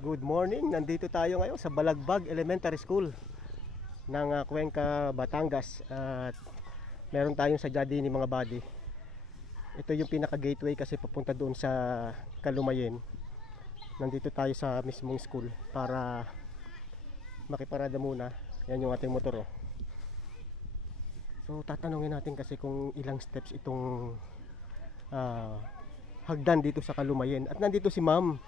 Good morning, nandito tayo ngayon sa Balagbag Elementary School ng Cuenca, Batangas. At meron tayong sadya din ni mga buddy. Ito yung pinaka-gateway kasi papunta doon sa Kalumayen. Nandito tayo sa mismong school para makiparada muna. Yan yung ating motor. So tatanungin natin kasi kung ilang steps itong hagdan dito sa Kalumayen. At nandito si Ma'am.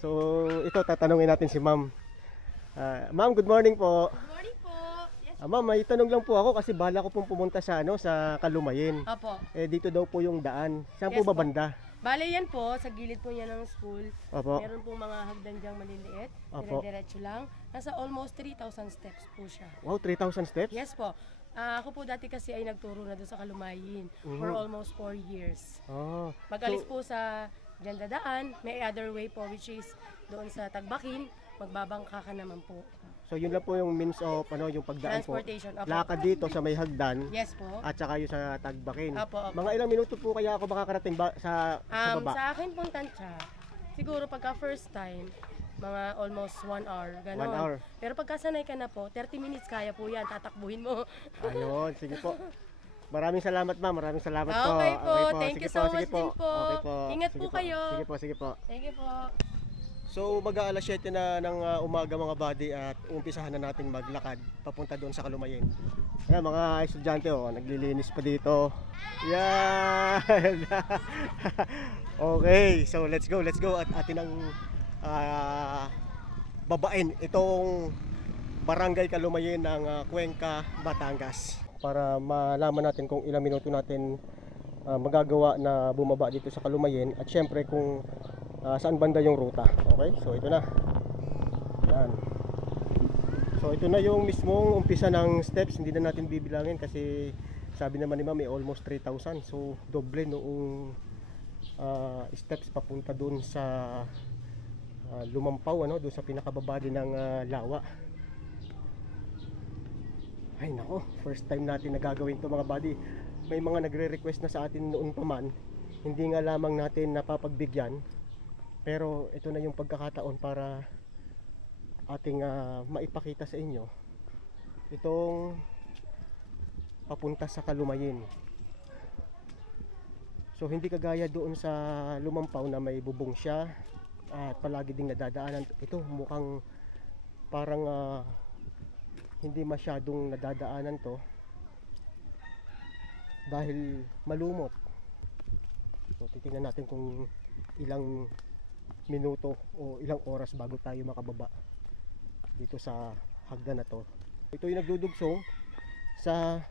So ito tatanungin natin si Ma'am. Ma'am, good morning po. Good morning po. Yes. Ma'am, may tanong lang po ako kasi bala ko pong pumunta sa sa Kalumayen. Opo. Dito daw po yung daan. Saan Yes po ba po. banda? Bale yan po, sa gilid po niya ng school. Opo. Meron pong mga hagdan diyang maliliit. Opo. Dire-diretso lang. Nasa almost 3,000 steps po siya. Wow, 3,000 steps? Yes po. Ako po dati kasi ay nagturo na doon sa Kalumayen for almost 4 years. Oh. Mag-alis po sa dyan dadaan, may other way po which is doon sa Tagbakin, magbabangka ka naman po. So yun lang po yung means of yung pagdaan po. Transportation. Opo. Lakad dito sa may hagdan. Yes po. At saka yung sa Tagbakin. Opo, opo. Mga ilang minuto po kaya ako makakarating sa baba? Sa akin pong tansya, siguro pagka first time, mga almost 1 hour, gano'n. 1 hour. Pero pagka sanay ka na po, 30 minutes kaya po yan, tatakbuhin mo. Ayun, sige po. Maraming salamat ma'am, maraming salamat po. Okay po, thank Sige you so sige much din po. Okay po. Ingat Sige po kayo. Sige po, sige po. Thank you po. So mag-aalas 7 na ng umaga mga buddy at umpisahan na natin maglakad papunta doon sa Kalumayen. Ayan mga estudyante naglilinis pa dito. Yan! Okay, so let's go at atin ang babain itong Barangay Kalumayen ng Cuenca, Batangas para malaman natin kung ilang minuto natin magagawa na bumaba dito sa Kalumayen at syempre kung saan banda yung ruta. Okay, so ito na. Yan. So ito na yung mismong umpisa ng steps. Hindi na natin bibilangin kasi sabi naman ni Ma'am may almost 3,000. So doble noong steps papunta dun sa Lumampaw, doon sa pinakababa din ng lawa. Ay nako, first time natin nagagawin to mga buddy. May mga nagre-request na sa atin noon pa man. Hindi nga lamang natin napapagbigyan. Pero ito na yung pagkakataon para ating maipakita sa inyo itong papunta sa Kalumayen. So hindi kagaya doon sa Lumampaw na may bubong siya at palagi ding nadadaanan. Ito mukhang parang hindi masyadong nadadaanan to dahil malumot. So titingnan natin kung ilang minuto o ilang oras bago tayo makababa dito sa hagdan na to. Ito yung nagdudugsong sa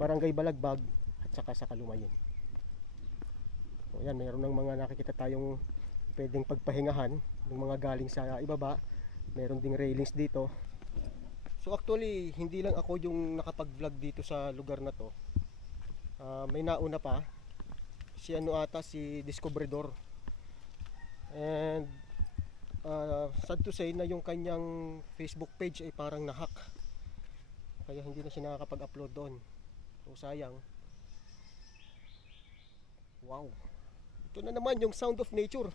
Barangay Balagbag at saka sa Kalumayen. So yan, mayroon ng mga nakikita tayong pwedeng pagpahingahan ng mga galing sa ibaba. Meron ding railings dito. So actually hindi lang ako yung nakapag-vlog dito sa lugar na to. May nauna pa si si Discobredor. And sad to say na yung kanyang Facebook page ay parang nahack. Kaya hindi na siya nakakapag-upload doon. So sayang. Wow. Ito na naman yung sound of nature.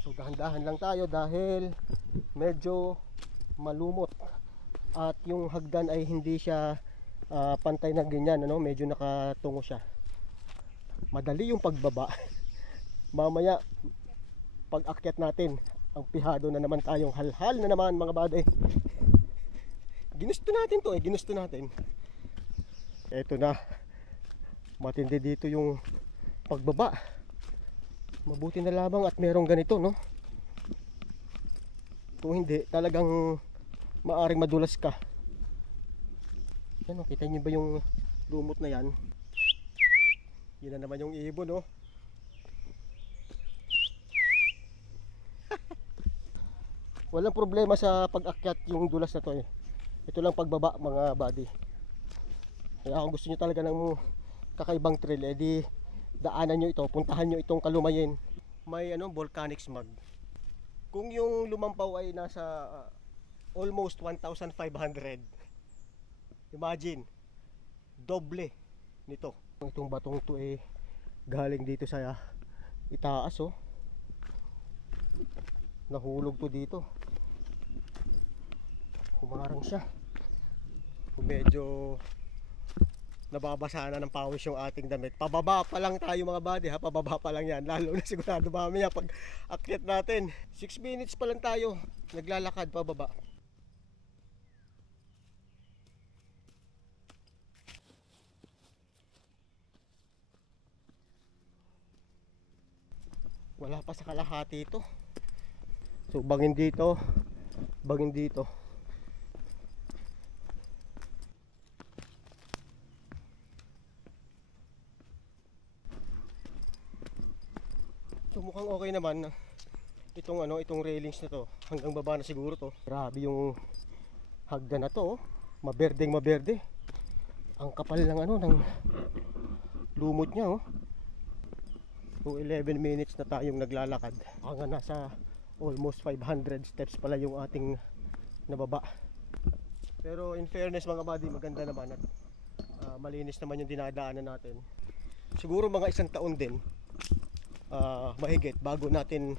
So dahan-dahan lang tayo dahil medyo malumot. At yung hagdan ay hindi siya pantay na ganyan, medyo nakatungo siya. Madali yung pagbaba. Mamaya pag akyat natin, ang pihado na naman tayong halhal na naman mga bade. Ginusto natin to ginusto natin. Eto na. Matindi dito yung pagbaba. Mabuti na lamang at merong ganito, Kung hindi, talagang maaring madulas ka. Yan, kita niyo ba yung lumot na yan? Yan na naman yung ibon, Walang problema sa pag-akyat yung dulas na to, Ito lang pagbaba mga buddy. Kaya kung gusto nyo talaga ng kakaibang trail, di daanan nyo ito, puntahan nyo itong Kalumayen. May volcanic smog. Kung yung Lumampaw ay nasa almost 1,500, imagine doble nito. Itong batong to galing dito sa itaas oh. Nahulog to dito. Humarang siya. Medyo nababasa na ng pawis yung ating damit. Pababa pa lang tayo mga buddy ha. Pababa pa lang yan. Lalo na sigurado mamaya pag akyat natin. 6 minutes pa lang tayo naglalakad pababa. Wala pa sa kalahati ito. So bangin dito, bangin dito. So mukhang okay naman itong railings na to. Hanggang baba na siguro to. Grabe yung hagdan na to, oh. Maberdeng maberde. Ang kapal ng ng lumot niya, oh. So 11 minutes na tayong naglalakad. Hanggang nasa almost 500 steps pala yung ating nababa. Pero in fairness mga buddy, maganda naman at malinis naman yung dinadaanan natin. Siguro mga isang taon din mahigit bago natin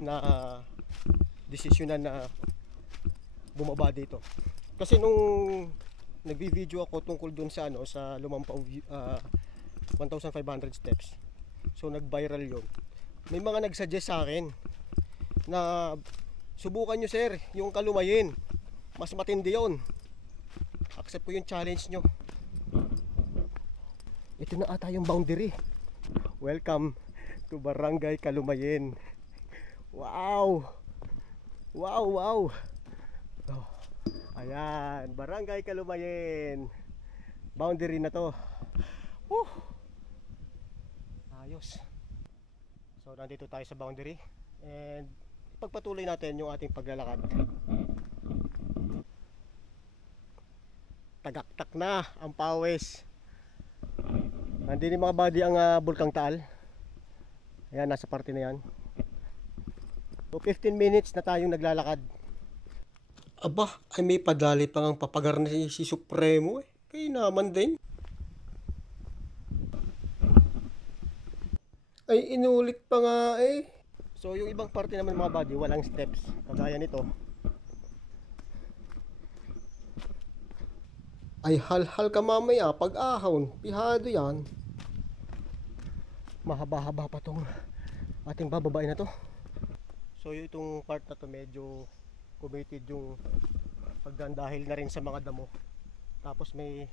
na desisyonan na bumaba dito. Kasi nung nagbi-video ako tungkol dun sa sa Lumampaw 1,500 steps. So nag-viral 'yon. May mga nag-suggest sa akin na subukan nyo sir yung Kalumayin. Mas matindi 'yon. Accept ko yung challenge nyo. Ito na ata yung boundary. Welcome to Barangay Kalumayin. Wow! Wow, wow! Oh, ayan, Barangay Kalumayin. Boundary na to. Ayos. So nandito tayo sa boundary and ipagpatuloy natin yung ating paglalakad. Tagaktak na ang pawis. Nandito mga buddy ang Bulkang Taal. Ayan, nasa parte na yan. So 15 minutes na tayong naglalakad. Aba, ay may padali pa ang papagar na si Supremo eh. Kaya naman din. Ay inulit pa nga eh. So yung ibang parte naman mga buddy, walang steps. Kagaya nito. Ay hal-hal ka mamaya pag ahon. Pihado yan. Mahaba-haba pa tong ating bababain na to. So itong part na to medyo committed yung pagdaan dahil na rin sa mga damo. Tapos may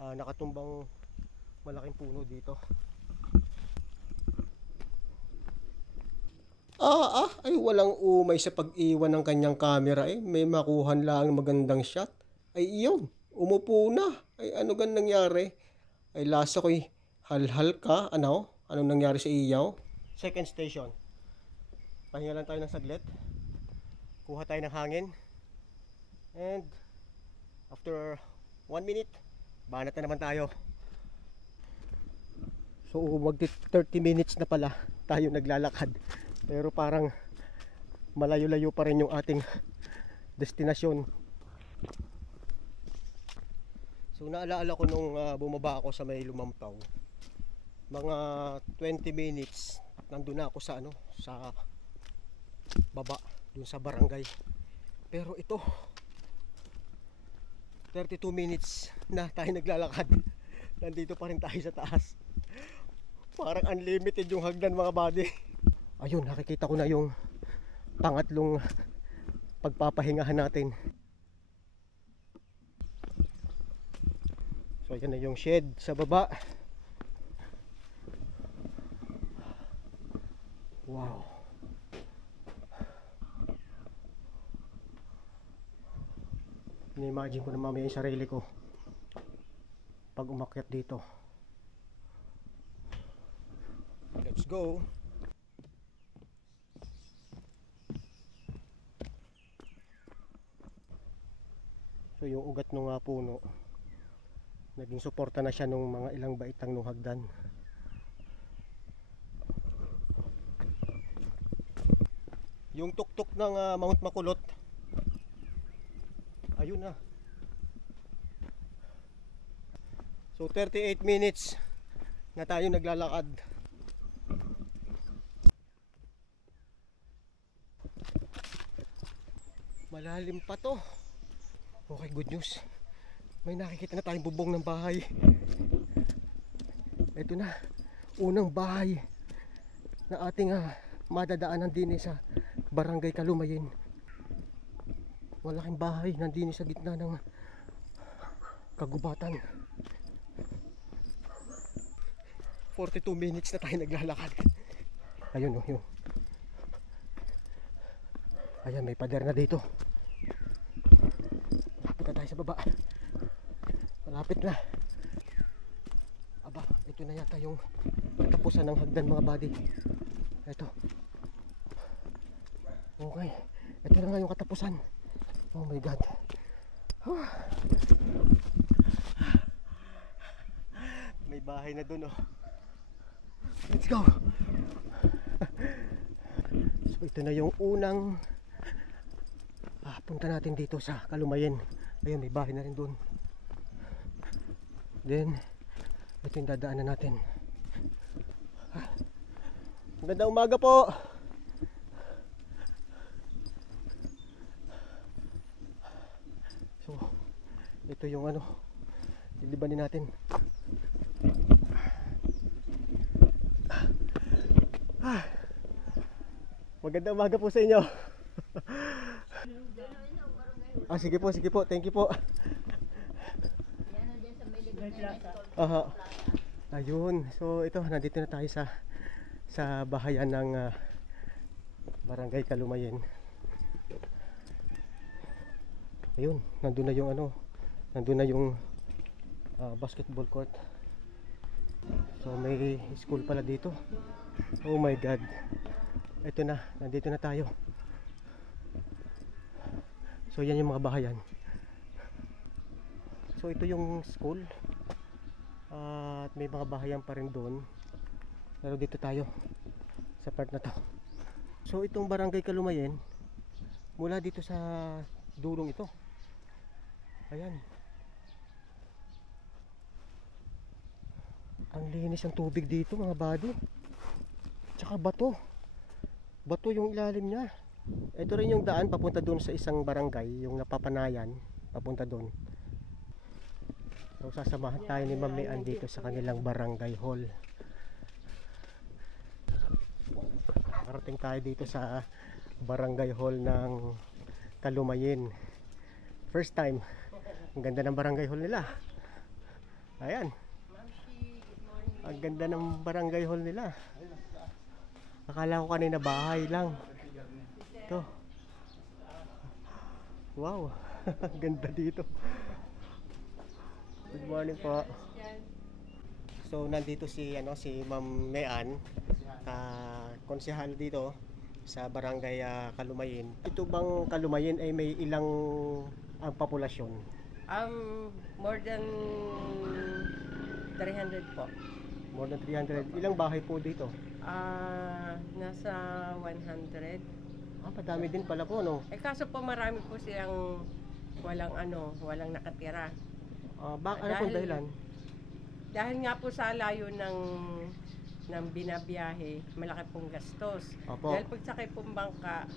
nakatumbang malaking puno dito. Ay walang umay sa pag-iwan ng kanyang camera eh. May makuhan lang magandang shot. Ay iyon, umupo na. Ay ano gan nangyari? Ay lasa ko'y hal-hal ka. Ano? Anong nangyari sa iyaw? Second station. Pahinga lang tayo ng saglit. Kuha tayo ng hangin. And after 1 minute, banat na naman tayo. So mag 30 minutes na pala tayo naglalakad. Pero parang malayo-layo pa rin yung ating destinasyon. So naalala ko nung bumaba ako sa may Lumampaw. Mga 20 minutes nandun na ako sa sa baba, dun sa barangay. Pero ito 32 minutes na tayo naglalakad. Nandito pa rin tayo sa taas. Parang unlimited yung hagdan mga buddy. Ayun, nakikita ko na yung pangatlong pagpapahingahan natin. So yan na yung shed sa baba. Wow. Ini-imagine ko na mamaya yung sarili ko pag umakyat dito. Let's go. So yung ugat ng puno, naging suporta na siya nung mga ilang baitang nung hagdan. Yung tuktok ng Mount Makulot, ayun na. So 38 minutes na tayo naglalakad. Malalim pa to. Okay, good news. May nakikita na tayong bubong ng bahay. Ito na, unang bahay na ating madadaanan din sa Barangay Kalumayin. Malaking bahay nandini sa gitna ng kagubatan. 42 minutes na tayo naglalakad. Ayun o, yun. Ayan, may pader na dito. Punta tayo sa baba. Malapit na. Aba, ito na yata yung katapusan ng hagdan mga buddy. Ito. Okay, ito na nga yung katapusan. Oh my God. May bahay na dun oh. Let's go. So ito na yung unang punta natin dito sa Kalumayin. Ayun, may bahay na rin dun. Then ito yung dadaanan natin. Magandang umaga po. So ito yung lilibanin natin. Magandang umaga po sa inyo. Sige po, thank you po. Aha. Ayun, so ito, nandito na tayo sa bahayan ng Barangay Kalumayin. Ayun, nandun na yung basketball court. So may school pala dito. Oh my God. Ito na, nandito na tayo. So yan yung mga bahayan. So ito yung school. At may mga bahayan pa rin doon. Pero dito tayo sa part na to. So itong Barangay Kalumayin, mula dito sa dulong ito. Ayan. Ang linis ng tubig dito mga buddy. Tsaka bato. Bato yung ilalim niya. Ito rin yung daan papunta doon sa isang barangay, yung Napapanayan, papunta doon. So sasamahan tayo ni Ma'am Mean dito sa kanilang barangay hall. Parating tayo dito sa barangay hall ng Kalumayin. First time. Ang ganda ng barangay hall nila. Ayan. Ang ganda ng barangay hall nila. Akala ko kanina bahay lang. Ito. Wow. Ganda dito. Good morning po. So nandito si Ma'am Mean, konsehal dito sa Barangay Kalumayin. Ito bang Kalumayin ay may ilang ang populasyon? More than 300 po. More than 300. Ilang bahay po dito? Nasa 100. Padami din pala po, no? Kaso po marami po silang walang nakatira. Ano pong dahilan? Dahil nga po sa layo ng binabiyahe, malaki pong gastos. Opo. Dahil pagsakay pong bangka,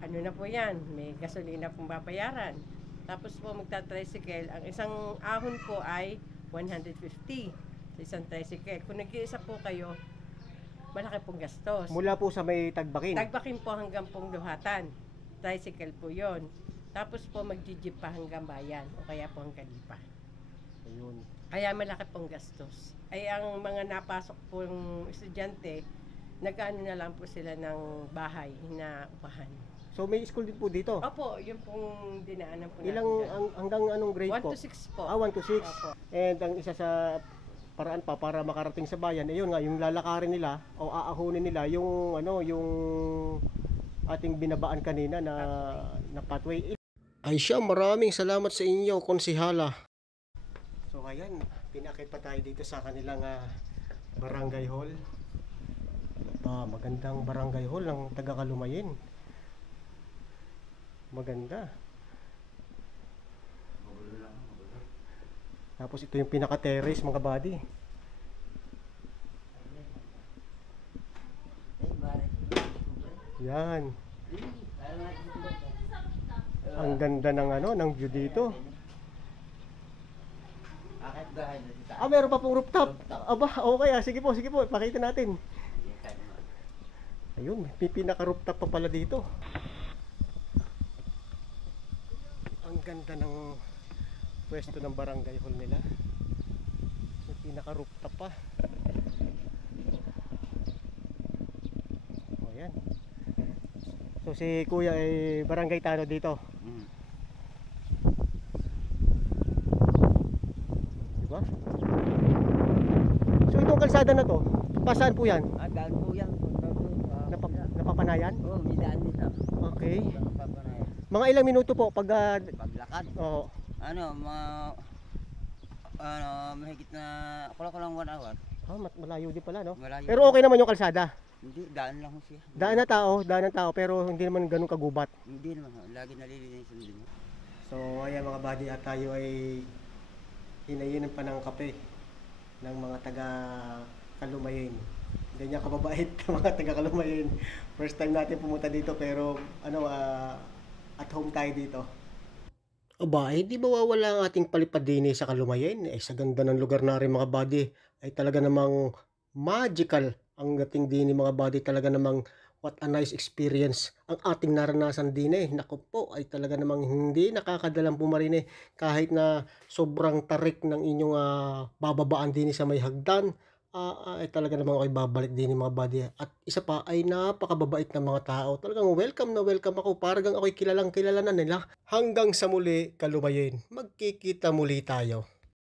na po yan, may gasolina pong babayaran. Tapos po magta-tricycle, ang isang ahon po ay 150 sa isang tricycle. Kung nag-iisa po kayo, malaki pong gastos. Mula po sa may Tagbakin? Tagbakin po hanggang pong Luhatan. Tricycle po yon. Tapos po mag-jeep pa hanggang Bayan o kaya po hanggang Lipa. Ayun. Kaya malaki pong gastos. Ay ang mga napasok pong estudyante, nag-ano na lang po sila ng bahay na upahan. So may school din po dito? Opo, yun pong dinaanan po natin. Hanggang anong grade 1 po? 1 to 6 po. 1 to 6. Opo. And ang isa sa paraan pa para makarating sa bayan, ayun nga, yung lalakarin nila o aahunin nila yung ating binabaan kanina na pathway. Ay siya, maraming salamat sa inyo, konsihala. So ayan, pinakit pa tayo dito sa kanilang barangay hall. Magandang barangay hall ng taga Kalumayin. Maganda. Tapos ito yung pinaka-terrace mga buddy. Yan. Ang ganda ng ano, ng view dito. Meron pa pong rooftop. Aba, okay sige po, ipakita natin. Ayun, may pinaka-rooftop pa pala dito. Ang ganda ng pwesto ng barangay hall nila. May pinaka-rooftop pa. O yan. So si Kuya ay barangay Tano dito. Diba? So itong kalsada na to, pasaan po yan? Daan po yan. Napapanayan? Oo, may daan dito. Okay. Napapanayan. Mga ilang minuto po pag Paglakad. oo. Mahigit na kulang 1 hour. Malayo din pala, no? Malayo. Pero okay naman yung kalsada. Hindi, daan lang ho siya. Daan ng tao pero hindi naman ganun kagubat. Hindi naman ho, lagi nalilinisan din. So ayan mga buddy, at tayo ay hinayinan pa ng kape ng mga taga Kalumayin. Hindi niya kababait ng mga taga Kalumayin. First time natin pumunta dito pero at home tayo dito. Aba, di mawawala ang ating palipad din sa Kalumayin. Sa ganda ng lugar na rin mga buddy, ay talaga namang magical ang dating din mga buddy. Talaga namang what a nice experience ang ating naranasan din Naku po, ay talaga namang hindi nakakadalang pumarin kahit na sobrang tarik ng inyong bababaan din sa may hagdan. Ay talaga namang ako'y babalik din mga buddy. At isa pa ay napakababait ng mga tao. Talagang welcome na welcome ako. Parang ako'y kilala na nila. Hanggang sa muli, Kalumayin. Magkikita muli tayo.